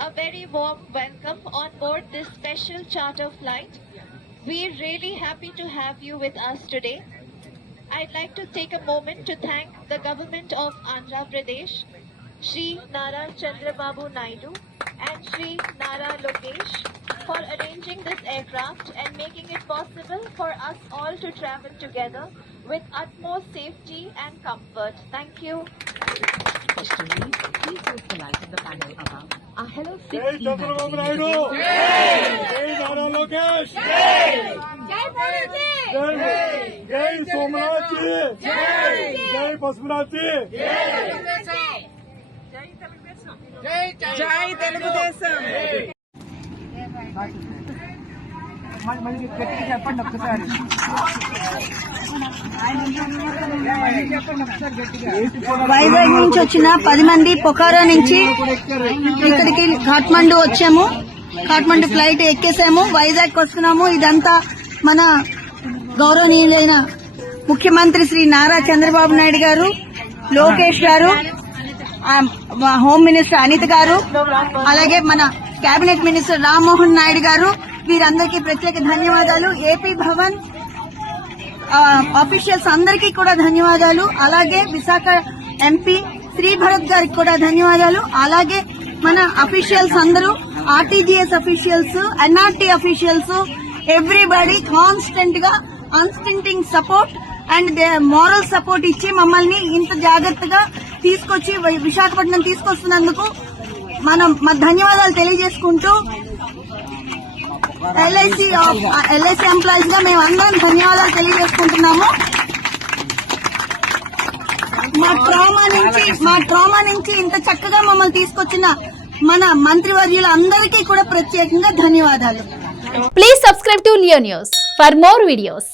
a very warm welcome on board this special charter flight. We're really happy to have you with us today. I'd like to take a moment to thank the government of Andhra Pradesh, Shri Nara Chandrababu Naidu and Shri Nara Lokesh for arranging this aircraft and making it possible for us all to travel together with utmost safety and comfort. Thank you. Please use the light in the panel above. Hello, Jai Chandrababu Naidu! Jai Nara Lokesh! Jai Somnath ji! Jai Pasupanath ji! జై తెలుగుదేశం మళ్ళీ గట్టిగా చెప్పండి ఒక్కసారి వైజాగ్ నుంచి వచ్చిన 10 మంది పొఖారా నుంచి ఇక్కడికి కాఠ్మండు వచ్చాము. కాఠ్మండు ఫ్లైట్ ఎక్కేసాము, వైజాగ్ వస్తున్నాము. ఇదంతా మన గౌరవనీయులైన ముఖ్యమంత్రి శ్రీ నారా చంద్రబాబు నాయుడు గారు, లోకేష్ గారు, హోమ్ మినిస్టర్ అనిత గారు, అలాగే మన కేబినెట్ మినిస్టర్ రామ్మోహన్ నాయుడు గారు, వీరందరికీ ప్రత్యేక ధన్యవాదాలు. ఏపీ భవన్ ఆఫీషియల్స్ అందరికీ కూడా ధన్యవాదాలు. అలాగే విశాఖ ఎంపీ శ్రీ భరత్ గారికి కూడా ధన్యవాదాలు. అలాగే మన అఫీషియల్స్ అందరూ, RTGS officials, NRT officials, everybody constant గా unstinting support and moral support ఇచ్చి మమ్మల్ని ఇంత జాగ్రత్తగా తీసుకొచ్చి విశాఖపట్నం తీసుకొస్తున్నందుకు మనం మా ధన్యవాదాలు తెలియజేసుకుంటూ ఎల్ఐసి ఎంప్లాయీస్ గా మేము అందరం ధన్యవాదాలు తెలియజేసుకుంటున్నాము. మా ట్రామా నుంచి ఇంత చక్కగా మమ్మల్ని తీసుకొచ్చిన మన మంత్రివర్యులందరికీ కూడా ప్రత్యేకంగా ధన్యవాదాలు. Please subscribe to Leo News for more videos.